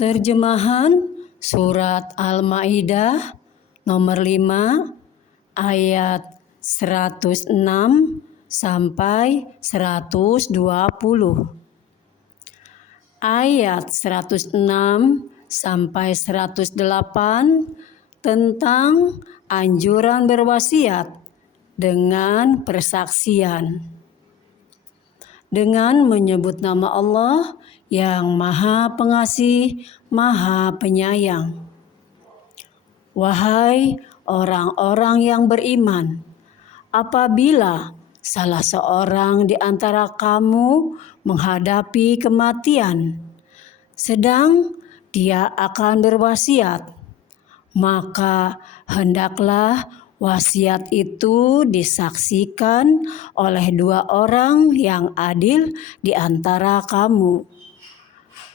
Terjemahan Surat Al-Maidah nomor 5 ayat 106 sampai 120. Ayat 106 sampai 108 tentang anjuran berwasiat dengan persaksian. Dengan menyebut nama Allah yang Maha Pengasih, Maha Penyayang. Wahai orang-orang yang beriman, apabila salah seorang di antara kamu menghadapi kematian, sedang dia akan berwasiat, maka hendaklah wasiat itu disaksikan oleh 2 orang yang adil di antara kamu,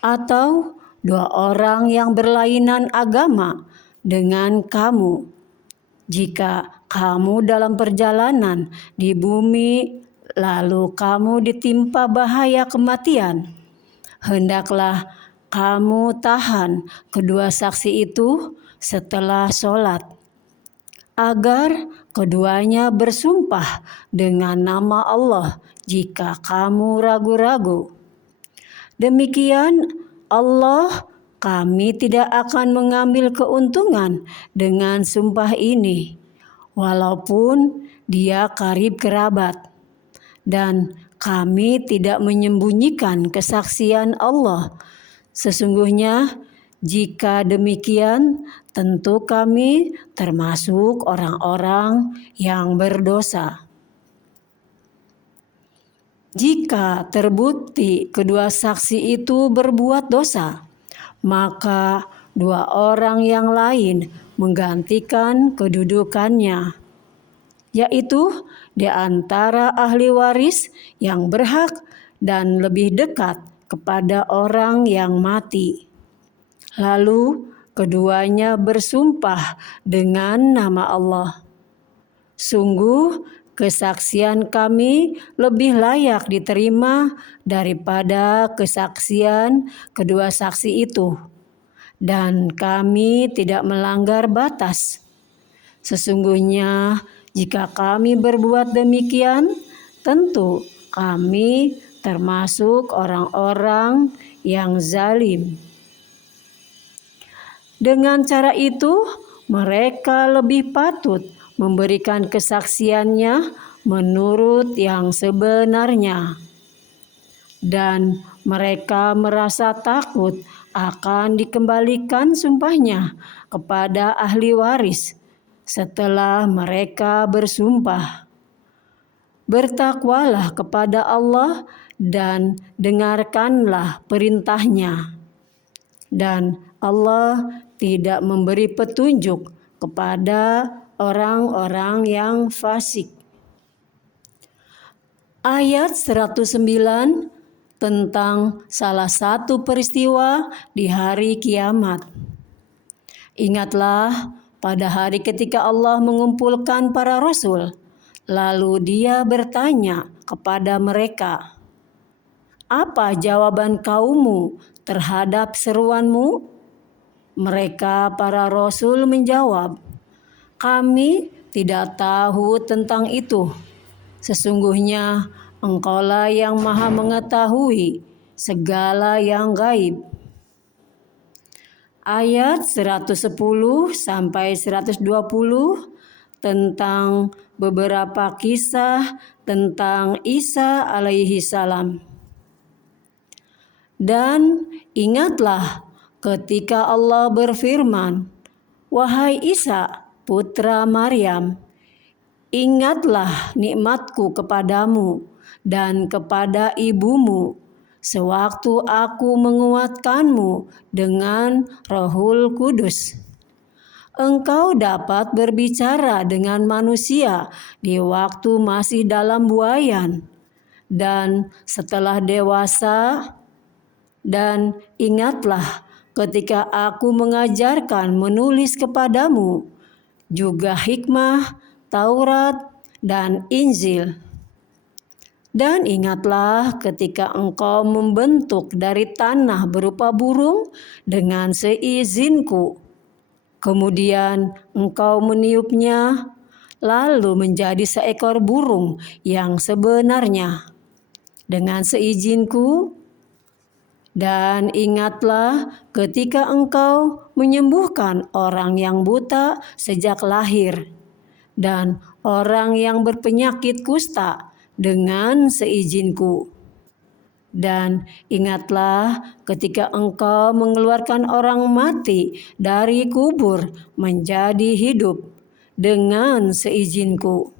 atau 2 orang yang berlainan agama dengan kamu. Jika kamu dalam perjalanan di bumi lalu kamu ditimpa bahaya kematian, hendaklah kamu tahan kedua saksi itu setelah sholat, agar keduanya bersumpah dengan nama Allah jika kamu ragu-ragu. Demikian Allah, kami tidak akan mengambil keuntungan dengan sumpah ini, walaupun dia karib kerabat. Dan kami tidak menyembunyikan kesaksian Allah. Sesungguhnya jika demikian, tentu kami termasuk orang-orang yang berdosa. Jika terbukti kedua saksi itu berbuat dosa, maka 2 orang yang lain menggantikan kedudukannya, yaitu di antara ahli waris yang berhak dan lebih dekat kepada orang yang mati. Lalu keduanya bersumpah dengan nama Allah. Sungguh kesaksian kami lebih layak diterima daripada kesaksian kedua saksi itu, dan kami tidak melanggar batas. Sesungguhnya jika kami berbuat demikian, tentu kami termasuk orang-orang yang zalim. Dengan cara itu, mereka lebih patut memberikan kesaksiannya menurut yang sebenarnya. Dan mereka merasa takut akan dikembalikan sumpahnya kepada ahli waris setelah mereka bersumpah. Bertakwalah kepada Allah dan dengarkanlah perintahnya. Dan Allah tidak memberi petunjuk kepada orang-orang yang fasik. Ayat 109 tentang salah satu peristiwa di hari kiamat. Ingatlah pada hari ketika Allah mengumpulkan para rasul, lalu Dia bertanya kepada mereka, "Apa jawaban kaummu terhadap seruanmu?" Mereka para rasul menjawab, "Kami tidak tahu tentang itu. Sesungguhnya Engkaulah yang Maha mengetahui segala yang gaib." Ayat 110 sampai 120 tentang beberapa kisah tentang Isa alaihi salam. Dan ingatlah ketika Allah berfirman, "Wahai Isa, putra Maryam, ingatlah nikmatku kepadamu dan kepada ibumu, sewaktu aku menguatkanmu dengan Rohul Kudus. Engkau dapat berbicara dengan manusia di waktu masih dalam buayan, dan setelah dewasa. Dan ingatlah ketika aku mengajarkan menulis kepadamu, juga hikmah, Taurat, dan Injil. Dan ingatlah ketika engkau membentuk dari tanah berupa burung dengan seizinku. Kemudian engkau meniupnya, lalu menjadi seekor burung yang sebenarnya dengan seizinku. Dan ingatlah ketika engkau menyembuhkan orang yang buta sejak lahir dan orang yang berpenyakit kusta dengan seizinku. Dan ingatlah ketika engkau mengeluarkan orang mati dari kubur menjadi hidup dengan seizinku.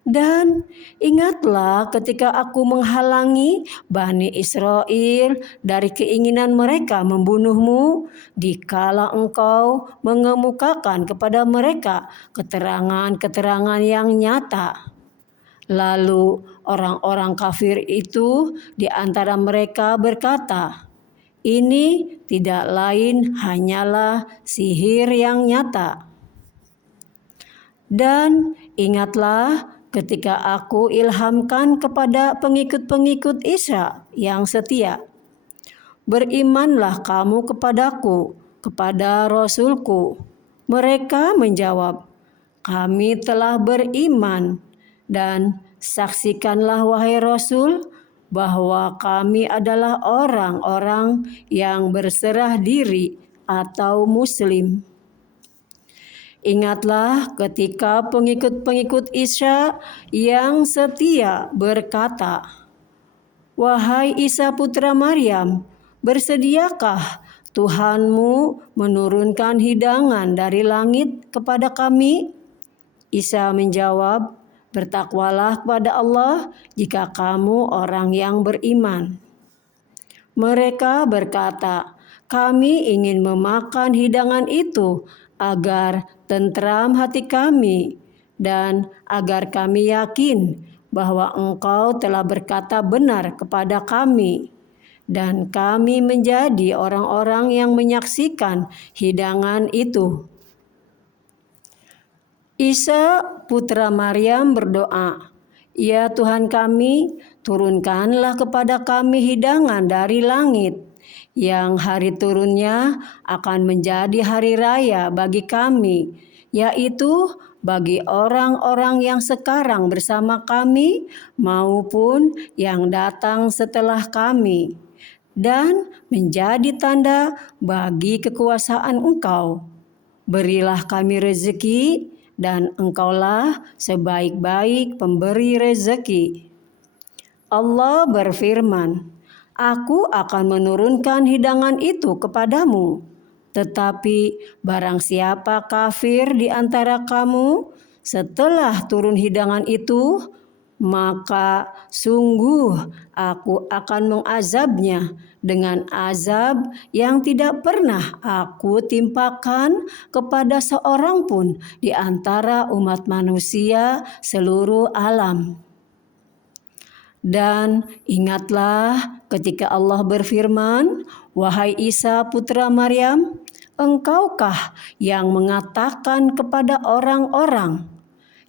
Dan ingatlah ketika aku menghalangi Bani Israel dari keinginan mereka membunuhmu, dikala engkau mengemukakan kepada mereka keterangan-keterangan yang nyata. Lalu orang-orang kafir itu di antara mereka berkata, "Ini tidak lain hanyalah sihir yang nyata." Dan ingatlah ketika aku ilhamkan kepada pengikut-pengikut Isa yang setia, "Berimanlah kamu kepadaku, kepada Rasulku." Mereka menjawab, "Kami telah beriman." Dan saksikanlah wahai Rasul bahwa kami adalah orang-orang yang berserah diri atau Muslim. Ingatlah ketika pengikut-pengikut Isa yang setia berkata, "Wahai Isa putra Maryam, bersediakah Tuhanmu menurunkan hidangan dari langit kepada kami?" Isa menjawab, "Bertakwalah kepada Allah jika kamu orang yang beriman." Mereka berkata, "Kami ingin memakan hidangan itu agar tentram hati kami dan agar kami yakin bahwa Engkau telah berkata benar kepada kami dan kami menjadi orang-orang yang menyaksikan hidangan itu." Isa putra Maryam berdoa, "Ya Tuhan kami, turunkanlah kepada kami hidangan dari langit, yang hari turunnya akan menjadi hari raya bagi kami, yaitu bagi orang-orang yang sekarang bersama kami maupun yang datang setelah kami, dan menjadi tanda bagi kekuasaan Engkau. Berilah kami rezeki, dan Engkaulah sebaik-baik pemberi rezeki." Allah berfirman, "Aku akan menurunkan hidangan itu kepadamu, tetapi barang siapa kafir di antara kamu setelah turun hidangan itu, maka sungguh aku akan mengazabnya dengan azab yang tidak pernah aku timpakan kepada seorang pun di antara umat manusia seluruh alam." Dan ingatlah ketika Allah berfirman, "Wahai Isa putra Maryam, engkaukah yang mengatakan kepada orang-orang,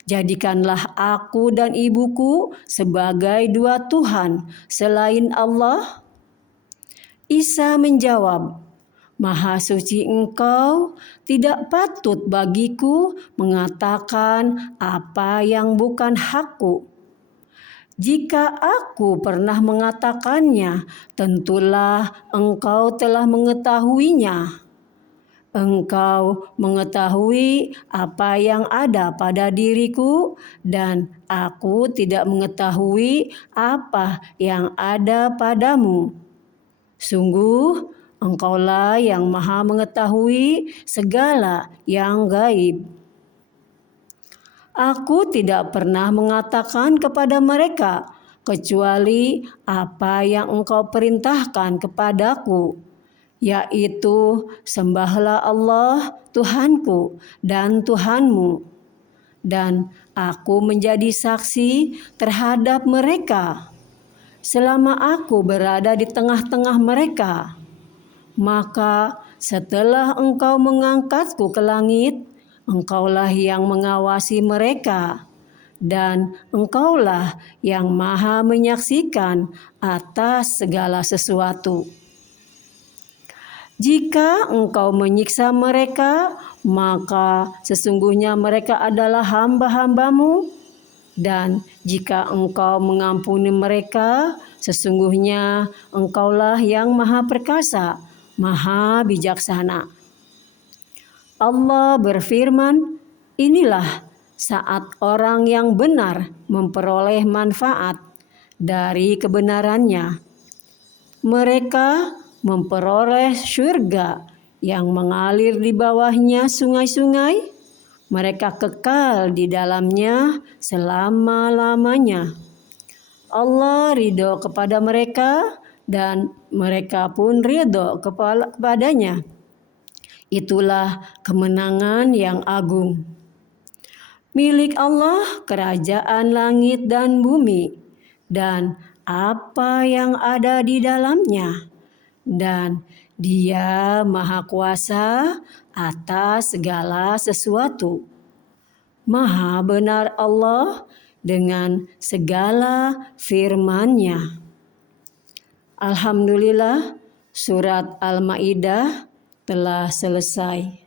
'Jadikanlah aku dan ibuku sebagai dua Tuhan selain Allah?'" Isa menjawab, "Maha suci Engkau, tidak patut bagiku mengatakan apa yang bukan hakku. Jika aku pernah mengatakannya, tentulah Engkau telah mengetahuinya. Engkau mengetahui apa yang ada pada diriku, dan aku tidak mengetahui apa yang ada padamu. Sungguh, Engkaulah yang Maha mengetahui segala yang gaib." Aku tidak pernah mengatakan kepada mereka kecuali apa yang Engkau perintahkan kepadaku, yaitu sembahlah Allah Tuhanku dan Tuhanmu. Dan aku menjadi saksi terhadap mereka selama aku berada di tengah-tengah mereka. Maka setelah Engkau mengangkatku ke langit, Engkaulah yang mengawasi mereka, dan Engkaulah yang maha menyaksikan atas segala sesuatu. Jika Engkau menyiksa mereka, maka sesungguhnya mereka adalah hamba-hambamu. Dan jika Engkau mengampuni mereka, sesungguhnya Engkaulah yang maha perkasa, maha bijaksana. Allah berfirman, inilah saat orang yang benar memperoleh manfaat dari kebenarannya. Mereka memperoleh surga yang mengalir di bawahnya sungai-sungai. Mereka kekal di dalamnya selama-lamanya. Allah ridho kepada mereka dan mereka pun ridho kepadanya. Itulah kemenangan yang agung. Milik Allah kerajaan langit dan bumi dan apa yang ada di dalamnya. Dan Dia maha kuasa atas segala sesuatu. Maha benar Allah dengan segala firman-Nya. Alhamdulillah, surat Al-Maidah telah selesai.